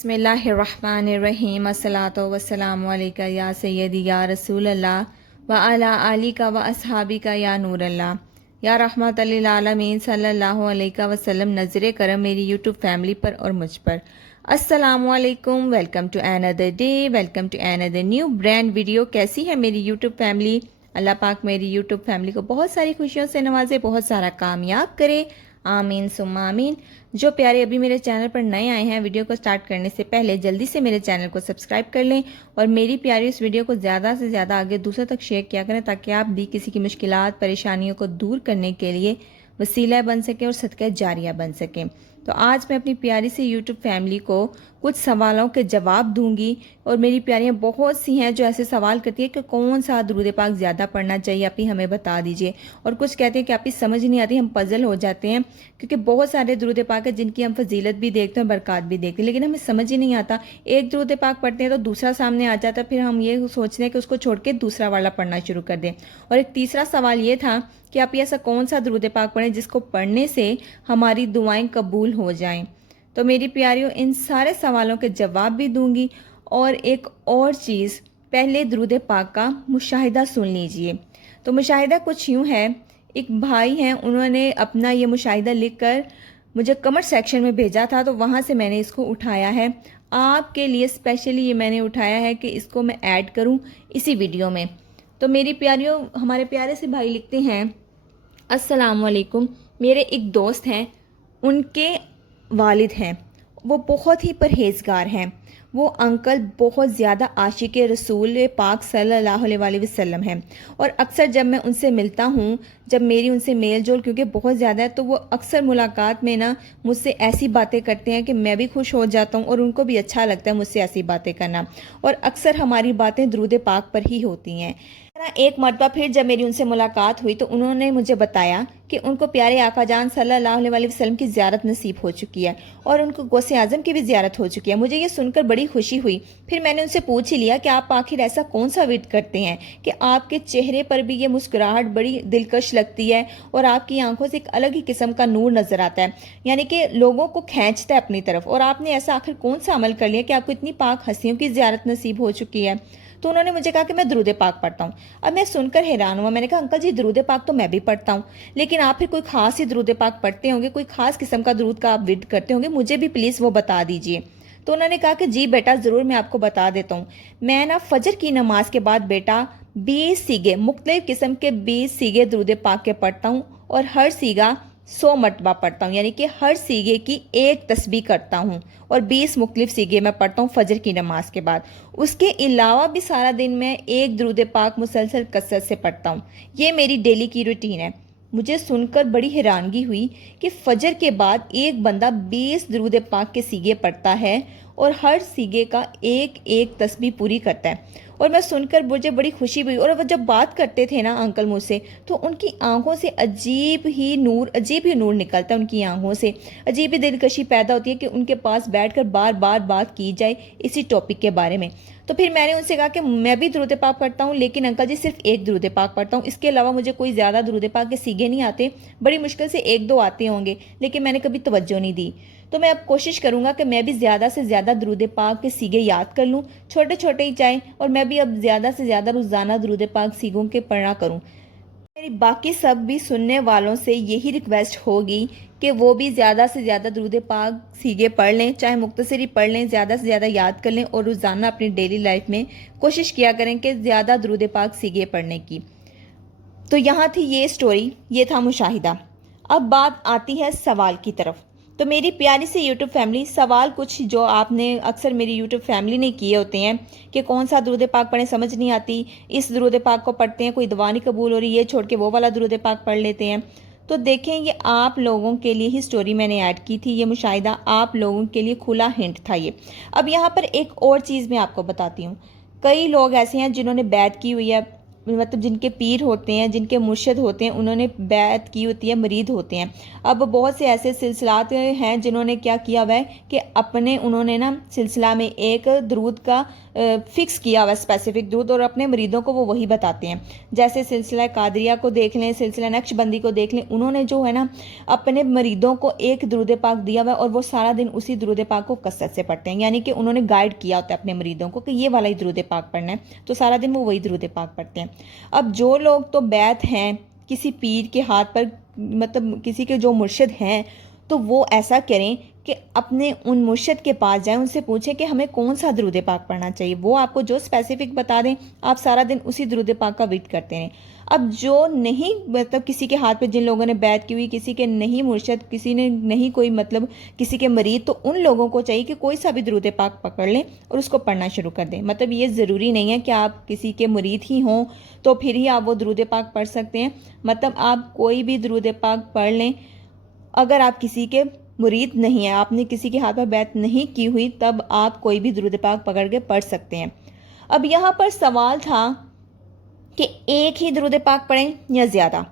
بسم اللہ الرحمن الرحیم الصلاۃ والسلام علیکہ یا سیدی یا رسول اللہ وعلی آلک و اصحابک یا نور اللہ یا رحمت للعالمین صلی اللہ علیہ وسلم۔ نظر کرم میری یوٹیوب فیملی پر اور مجھ پر۔ السلام علیکم، welcome to another day, welcome to another new brand video. کیسی ہے میری یوٹیوب فیملی؟ اللہ پاک میری یوٹیوب فیملی کو بہت ساری خوشیوں سے نوازے، بہت سارا کامیاب کرے، آمین ثم آمین۔ جو پیارے ابھی میرے چینل پر نئے آئے ہیں، ویڈیو کو سٹارٹ کرنے سے پہلے جلدی سے میرے چینل کو سبسکرائب کر لیں اور میری پیاری اس ویڈیو کو زیادہ سے زیادہ آگے دوسروں تک شیئر کیا کریں، تاکہ آپ بھی کسی کی مشکلات پریشانیوں کو دور کرنے کے لیے وسیلہ بن سکیں اور صدقہ جاریہ بن سکیں۔ تو آج میں اپنی پیاری سی یوٹیوب فیملی کو کچھ سوالوں کے جواب دوں گی، اور میری پیاریاں بہت سی ہیں جو ایسے سوال کرتی ہیں کہ کون سا درود پاک زیادہ پڑھنا چاہیے، آپ ہی ہمیں بتا دیجئے، اور کچھ کہتے ہیں کہ آپ ہی سمجھ نہیں آتی، ہم پزل ہو جاتے ہیں، کیونکہ بہت سارے درود پاک ہیں جن کی ہم فضیلت بھی دیکھتے ہیں، برکات بھی دیکھتے ہیں، لیکن ہمیں سمجھ ہی نہیں آتا۔ ایک درود پاک پڑھتے ہیں تو دوسرا سامنے آ جاتا ہے، پھر ہم یہ سوچتے ہیں کہ اس کو چھوڑ کے دوسرا والا پڑھنا شروع کر دیں۔ اور ایک تیسرا سوال یہ تھا کہ آپ ایسا کون سا درود پاک پڑھیں جس کو پڑھنے سے ہماری دعائیں قبول ہو جائیں۔ تو میری پیاریوں، ان سارے سوالوں کے جواب بھی دوں گی، اور ایک اور چیز، پہلے درود پاک کا مشاہدہ سن لیجئے۔ تو مشاہدہ کچھ یوں ہے، ایک بھائی ہیں، انہوں نے اپنا یہ مشاہدہ لکھ کر مجھے کمنٹ سیکشن میں بھیجا تھا، تو وہاں سے میں نے اس کو اٹھایا ہے آپ کے لیے، اسپیشلی یہ میں نے اٹھایا ہے کہ اس کو میں ایڈ کروں اسی ویڈیو میں۔ تو میری پیاریوں، ہمارے پیارے سے بھائی لکھتے ہیں، السلام علیکم، میرے ایک دوست ہیں، ان کے والد ہیں، وہ بہت ہی پرہیزگار ہیں، وہ انکل بہت زیادہ عاشق رسول پاک صلی اللہ علیہ وآلہ وسلم ہیں، اور اکثر جب میں ان سے ملتا ہوں، جب میری ان سے میل جول کیونکہ بہت زیادہ ہے، تو وہ اکثر ملاقات میں نا مجھ سے ایسی باتیں کرتے ہیں کہ میں بھی خوش ہو جاتا ہوں، اور ان کو بھی اچھا لگتا ہے مجھ سے ایسی باتیں کرنا، اور اکثر ہماری باتیں درود پاک پر ہی ہوتی ہیں۔ ایک مرتبہ پھر جب میری ان سے ملاقات ہوئی تو انہوں نے مجھے بتایا کہ ان کو پیارے آقا جان صلی اللہ علیہ وآلہ وسلم کی زیارت نصیب ہو چکی ہے، اور ان کو غوث اعظم کی بھی زیارت ہو چکی ہے۔ مجھے یہ سن کر بڑی خوشی ہوئی۔ پھر میں نے ان سے پوچھ ہی لیا کہ آپ آخر ایسا کون سا ورد کرتے ہیں کہ آپ کے چہرے پر بھی یہ مسکراہٹ بڑی دلکش لگتی ہے، اور آپ کی آنکھوں سے ایک الگ ہی قسم کا نور نظر آتا ہے، یعنی کہ لوگوں کو کھینچتا ہے اپنی طرف، اور آپ نے ایسا آخر کون سا عمل کر لیا کہ آپ کو اتنی پاک ہستیوں کی زیارت نصیب ہو چکی ہے؟ تو انہوں نے مجھے کہا کہ میں درود پاک پڑھتا ہوں۔ اب میں سن کر حیران ہوا، میں نے کہا انکل جی درود پاک تو میں بھی پڑھتا ہوں، لیکن آپ پھر کوئی خاص ہی درود پاک پڑھتے ہوں گے، کوئی خاص قسم کا درود کا آپ ورد کرتے ہوں گے، مجھے بھی پلیز وہ بتا دیجئے۔ تو انہوں نے کہا کہ جی بیٹا ضرور، میں آپ کو بتا دیتا ہوں۔ میں نا فجر کی نماز کے بعد بیٹا 20 سیگے، مختلف قسم کے 20 سیگے درود پاک کے پڑھتا ہوں، اور ہر سیگا 100 مرتبہ پڑھتا ہوں، یعنی کہ ہر سیگے کی ایک تسبیح کرتا ہوں، اور 20 مختلف سیگے میں پڑھتا ہوں فجر کی نماز کے بعد۔ اس کے علاوہ بھی سارا دن میں ایک درود پاک مسلسل کثرت سے پڑھتا ہوں۔ یہ میری ڈیلی کی روٹین ہے۔ مجھے سن کر بڑی حیرانگی ہوئی کہ فجر کے بعد ایک بندہ 20 درود پاک کے سیگے پڑھتا ہے، اور ہر سیگے کا ایک ایک تسبیح پوری کرتا ہے، اور میں سن کر مجھے بڑی خوشی ہوئی۔ اور وہ جب بات کرتے تھے نا انکل مجھ سے، تو ان کی آنکھوں سے عجیب ہی نور نکلتا ہے، ان کی آنکھوں سے عجیب ہی دلکشی پیدا ہوتی ہے کہ ان کے پاس بیٹھ کر بار بار بات کی جائے اسی ٹاپک کے بارے میں۔ تو پھر میں نے ان سے کہا کہ میں بھی درود پاک پڑھتا ہوں، لیکن انکل جی صرف ایک درود پاک پڑھتا ہوں، اس کے علاوہ مجھے کوئی زیادہ درود پاک کے سیگے نہیں آتے، بڑی مشکل سے ایک دو آتے ہوں گے، لیکن میں نے کبھی توجہ نہیں دی۔ تو میں اب کوشش کروں گا کہ میں بھی زیادہ سے زیادہ درود پاک کے سیگے یاد کر لوں، چھوٹے چھوٹے ہی چاہیں، اور میں بھی اب زیادہ سے زیادہ روزانہ درود پاک سیگوں کے پڑھنا کروں۔ میری باقی سب بھی سننے والوں سے یہی ریکویسٹ ہوگی کہ وہ بھی زیادہ سے زیادہ درود پاک سیگے پڑھ لیں، چاہے مختصر ہی پڑھ لیں، زیادہ سے زیادہ یاد کر لیں، اور روزانہ اپنی ڈیلی لائف میں کوشش کیا کریں کہ زیادہ درود پاک سیگے پڑھنے کی۔ تو یہاں تھی یہ سٹوری، یہ تھا مشاہدہ۔ اب بات آتی ہے سوال کی طرف۔ تو میری پیاری سی یوٹیوب فیملی، سوال کچھ جو آپ نے اکثر میری یوٹیوب فیملی نے کیے ہوتے ہیں کہ کون سا درود پاک پڑھیں سمجھ نہیں آتی، اس درود پاک کو پڑھتے ہیں کوئی دعا نہیں قبول ہو رہی، یہ چھوڑ کے وہ والا درود پاک پڑھ لیتے ہیں۔ تو دیکھیں، یہ آپ لوگوں کے لیے ہی سٹوری میں نے ایڈ کی تھی، یہ مشاہدہ آپ لوگوں کے لیے کھلا ہنٹ تھا یہ۔ اب یہاں پر ایک اور چیز میں آپ کو بتاتی ہوں، کئی لوگ ایسے ہیں جنہوں نے بیعت کی ہوئی ہے مطلب جن کے پیر ہوتے ہیں، جن کے مرشد ہوتے ہیں، انہوں نے بیعت کی ہوتی ہے، مرید ہوتے ہیں۔ اب بہت سے ایسے سلسلات ہیں جنہوں نے کیا کیا ہوا ہے کہ انہوں نے نا سلسلہ میں ایک درود کا فکس کیا ہوا ہے، اسپیسیفک درود، اور اپنے مریدوں کو وہ وہی بتاتے ہیں۔ جیسے سلسلہ قادریہ کو دیکھ لیں، سلسلہ نقش بندی کو دیکھ لیں، انہوں نے جو ہے نا اپنے مریدوں کو ایک درود پاک دیا ہوا ہے، اور وہ سارا دن اسی درود پاک کو کثرت سے پڑھتے ہیں، یعنی کہ انہوں نے گائیڈ کیا ہوتا ہے اپنے مریدوں کو کہ یہ والا ہی درود پاک پڑھنا ہے، تو سارا دن وہ وہی درود پاک پڑھتے ہیں۔ اب جو لوگ تو بیعت ہیں کسی پیر کے ہاتھ پر، مطلب کسی کے جو مرشد ہیں، تو وہ ایسا کریں کہ اپنے ان مرشد کے پاس جائیں، ان سے پوچھیں کہ ہمیں کون سا درود پاک پڑھنا چاہیے، وہ آپ کو جو اسپیسیفک بتا دیں، آپ سارا دن اسی درود پاک کا ورد کرتے ہیں۔ اب جو نہیں، مطلب کسی کے ہاتھ پہ جن لوگوں نے بیعت کی ہوئی، کسی کے نہیں مرشد، کسی نے نہیں کوئی مطلب کسی کے مرید، تو ان لوگوں کو چاہیے کہ کوئی سا بھی درود پاک پکڑ لیں اور اس کو پڑھنا شروع کر دیں۔ مطلب یہ ضروری نہیں ہے کہ آپ کسی کے مرید ہی ہوں تو پھر ہی آپ وہ درود پاک پڑھ سکتے ہیں، مطلب آپ کوئی بھی درود پاک پڑھ لیں۔ اگر آپ کسی کے مرید نہیں ہیں، آپ نے کسی کے ہاتھ پر بیعت نہیں کی ہوئی، تب آپ کوئی بھی درود پاک پکڑ کے پڑھ سکتے ہیں۔ اب یہاں پر سوال تھا کہ ایک ہی درود پاک پڑھیں یا زیادہ،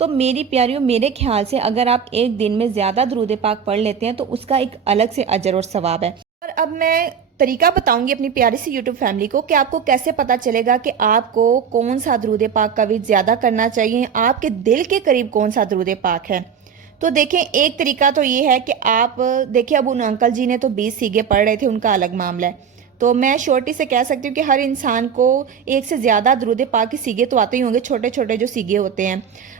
تو میری پیاریوں، میرے خیال سے اگر آپ ایک دن میں زیادہ درود پاک پڑھ لیتے ہیں تو اس کا ایک الگ سے اجر اور ثواب ہے۔ اور اب میں طریقہ بتاؤں گی اپنی پیاری سی یوٹیوب فیملی کو کہ آپ کو کیسے پتا چلے گا کہ آپ کو کون سا درود پاک کا ورد زیادہ کرنا چاہیے، آپ کے دل کے قریب کون سا درود پاک ہے۔ تو دیکھیں، ایک طریقہ تو یہ ہے کہ آپ دیکھیں، اب ان انکل جی نے تو 20 سیگے پڑھ رہے تھے، ان کا الگ معاملہ ہے، تو میں شورٹی سے کہہ سکتی ہوں کہ ہر انسان کو ایک سے زیادہ درود پاک کے سیگے تو آتے ہی ہوں گے، چھوٹے چھوٹے جو سیگے ہوتے ہیں۔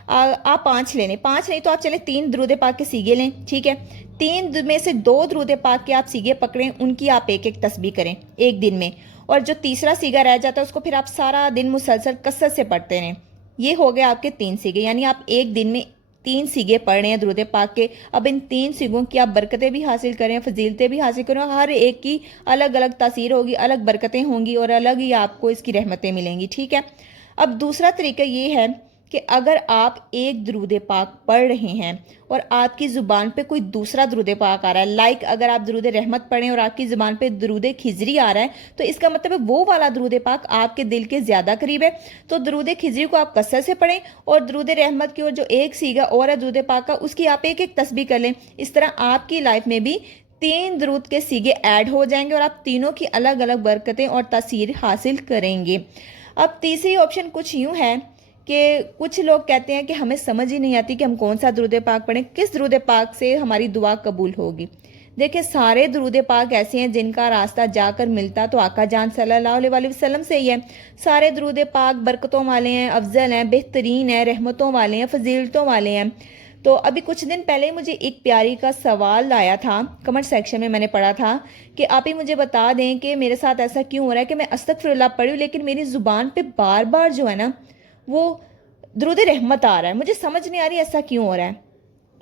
آپ 5 لیں، 5 نہیں تو آپ چلیں 3 درود پاک کے سیگے لیں، ٹھیک ہے۔ 3 میں سے 2 درود پاک کے آپ سیگے پکڑیں، ان کی آپ ایک تسبیح کریں ایک دن میں، اور جو تیسرا سیگا رہ جاتا ہے اس کو پھر آپ سارا دن مسلسل کثرت سے پڑھتے رہیں۔ یہ ہو گیا آپ کے 3 سیگے، یعنی آپ ایک دن میں 3 سیگے پڑھ رہے ہیں درود پاک کے۔ اب ان 3 سیگوں کی آپ برکتیں بھی حاصل کریں، فضیلتیں بھی حاصل کریں، ہر ایک کی الگ الگ تاثیر ہوگی، الگ برکتیں ہوں گی، اور الگ ہی آپ کو اس کی رحمتیں ملیں گی، ٹھیک ہے۔ اب دوسرا طریقہ یہ ہے کہ اگر آپ ایک درود پاک پڑھ رہے ہیں اور آپ کی زبان پہ کوئی دوسرا درود پاک آ رہا ہے، لائک اگر آپ درود رحمت پڑھیں اور آپ کی زبان پہ درود خضری آ رہا ہے، تو اس کا مطلب ہے وہ والا درود پاک آپ کے دل کے زیادہ قریب ہے، تو درود خضری کو آپ کثرت سے پڑھیں، اور درود رحمت کی اور جو ایک سیگا اور ہے درود پاک کا، اس کی آپ ایک تسبیح کر لیں۔ اس طرح آپ کی لائف میں بھی 3 درود کے سیگے ایڈ ہو جائیں گے، اور آپ تینوں کی الگ الگ برکتیں اور تاثیر حاصل کریں گے۔ اب تیسری آپشن کچھ یوں ہے کہ کچھ لوگ کہتے ہیں کہ ہمیں سمجھ ہی نہیں آتی کہ ہم کون سا درود پاک پڑھیں، کس درود پاک سے ہماری دعا قبول ہوگی۔ دیکھیں، سارے درود پاک ایسے ہیں جن کا راستہ جا کر ملتا تو آقا جان صلی اللہ علیہ وسلم سے ہی ہے۔ سارے درود پاک برکتوں والے ہیں، افضل ہیں، بہترین ہیں، رحمتوں والے ہیں، فضیلتوں والے ہیں۔ تو ابھی کچھ دن پہلے مجھے ایک پیاری کا سوال آیا تھا، کمنٹ سیکشن میں نے پڑھا تھا کہ آپ ہی مجھے بتا دیں کہ میرے ساتھ ایسا کیوں ہو رہا ہے کہ میں استغفر اللہ پڑھی ہوں لیکن میری زبان پہ بار بار جو ہے نا وہ درود رحمت آ رہا ہے، مجھے سمجھ نہیں آ رہی ایسا کیوں ہو رہا ہے۔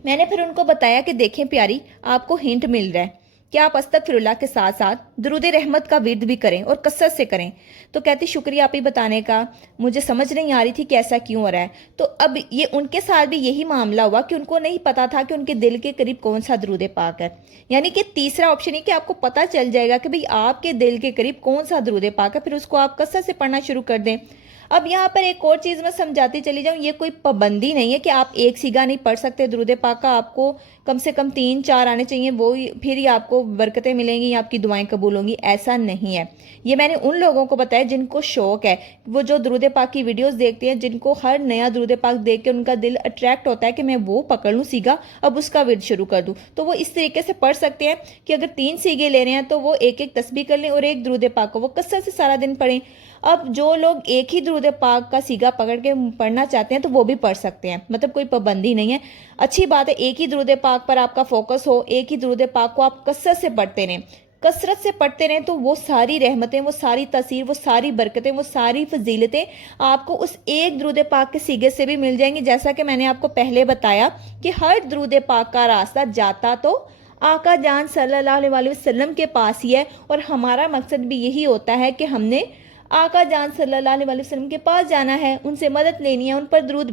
میں نے پھر ان کو بتایا کہ دیکھیں پیاری، آپ کو ہنٹ مل رہا ہے کہ آپ استغفر اللہ کے ساتھ ساتھ درود رحمت کا ورد بھی کریں اور کثرت سے کریں۔ تو کہتی شکریہ آپ ہی بتانے کا، مجھے سمجھ نہیں آ رہی تھی کہ ایسا کیوں ہو رہا ہے۔ تو اب یہ ان کے ساتھ بھی یہی معاملہ ہوا کہ ان کو نہیں پتا تھا کہ ان کے دل کے قریب کون سا درود پاک ہے، یعنی کہ تیسرا آپشن یہ کہ آپ کو پتا چل جائے گا کہ بھئی آپ کے دل کے قریب کون سا درود پاک ہے، پھر اس کو آپ کثرت سے پڑھنا شروع کر دیں۔ اب یہاں پر ایک اور چیز میں سمجھاتی چلی جاؤں، یہ کوئی پابندی نہیں ہے کہ آپ ایک سیگا نہیں پڑھ سکتے درود پاک کا، آپ کو کم سے کم 3-4 آنے چاہیے، وہ پھر ہی آپ کو برکتیں ملیں گی، آپ کی دعائیں قبول ہوں گی، ایسا نہیں ہے۔ یہ میں نے ان لوگوں کو بتایا جن کو شوق ہے، وہ جو درود پاک کی ویڈیوز دیکھتے ہیں، جن کو ہر نیا درود پاک دیکھ کے ان کا دل اٹریکٹ ہوتا ہے کہ میں وہ پکڑ لوں سیگا، اب اس کا ورد شروع کر دوں، تو وہ اس طریقے سے پڑھ سکتے ہیں کہ اگر 3 سیگے لے رہے ہیں تو وہ ایک تسبیح کر لیں اور ایک درود پاک کو وہ کثرت سے سارا دن پڑھیں۔ اب جو لوگ ایک ہی درود پاک کا سیگا پکڑ کے پڑھنا چاہتے ہیں تو وہ بھی پڑھ سکتے ہیں، مطلب کوئی پابندی نہیں ہے۔ اچھی بات ہے، ایک ہی درود پاک پر آپ کا فوکس ہو، ایک ہی درود پاک کو آپ کثرت سے پڑھتے رہیں، کثرت سے پڑھتے رہیں، تو وہ ساری رحمتیں، وہ ساری تاثیر، وہ ساری برکتیں، وہ ساری فضیلتیں آپ کو اس ایک درود پاک کے سیگے سے بھی مل جائیں گی۔ جیسا کہ میں نے آپ کو پہلے بتایا کہ ہر درود پاک کا راستہ جاتا تو آقا جان صلی اللہ علیہ وسلم کے پاس ہی ہے، اور ہمارا مقصد بھی یہی ہوتا ہے کہ ہم نے آقا جان صلی اللہ علیہ وسلم کے پاس جانا ہے، ان سے مدد لینی ہے، ان پر درود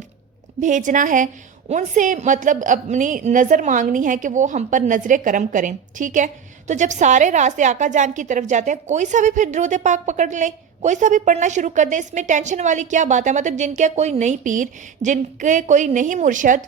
بھیجنا ہے، ان سے مطلب اپنی نظر مانگنی ہے کہ وہ ہم پر نظر کرم کریں، ٹھیک ہے۔ تو جب سارے راستے آقا جان کی طرف جاتے ہیں، کوئی سا بھی پھر درود پاک پکڑ لیں، کوئی سا بھی پڑھنا شروع کر دیں، اس میں ٹینشن والی کیا بات ہے؟ مطلب جن کے کوئی نہیں پیر، جن کے کوئی نہیں مرشد،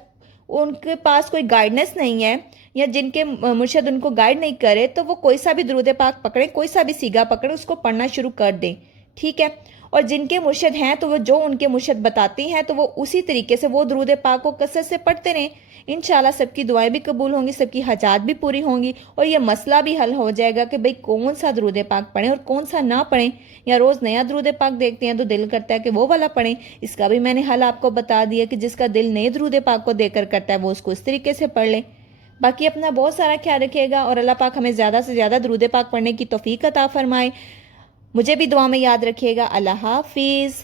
ان کے پاس کوئی گائیڈنس نہیں ہے، یا جن کے مرشد ان کو گائیڈ نہیں کرے، تو وہ کوئی سا بھی درود پاک پکڑیں، کوئی سا بھی سیگا پکڑیں، اس کو پڑھنا شروع کر دیں، ٹھیک ہے؟ اور جن کے مرشد ہیں تو وہ جو ان کے مرشد بتاتے ہیں تو وہ اسی طریقے سے وہ درود پاک کو کثرت سے پڑھتے رہیں، انشاءاللہ سب کی دعائیں بھی قبول ہوں گی، سب کی حاجات بھی پوری ہوں گی، اور یہ مسئلہ بھی حل ہو جائے گا کہ بھئی کون سا درود پاک پڑھیں اور کون سا نہ پڑھیں، یا روز نیا درود پاک دیکھتے ہیں تو دل کرتا ہے کہ وہ والا پڑھیں، اس کا بھی میں نے حل آپ کو بتا دیا کہ جس کا دل نئے درود پاک کو دیکھ کر کرتا ہے وہ اس کو اس طریقے سے پڑھ لیں۔ باقی اپنا بہت سارا خیال رکھیے گا، اور اللہ پاک ہمیں زیادہ سے زیادہ درود پاک پڑھنے کی توفیق عطا فرمائے۔ مجھے بھی دعا میں یاد رکھیے گا۔ اللہ حافظ۔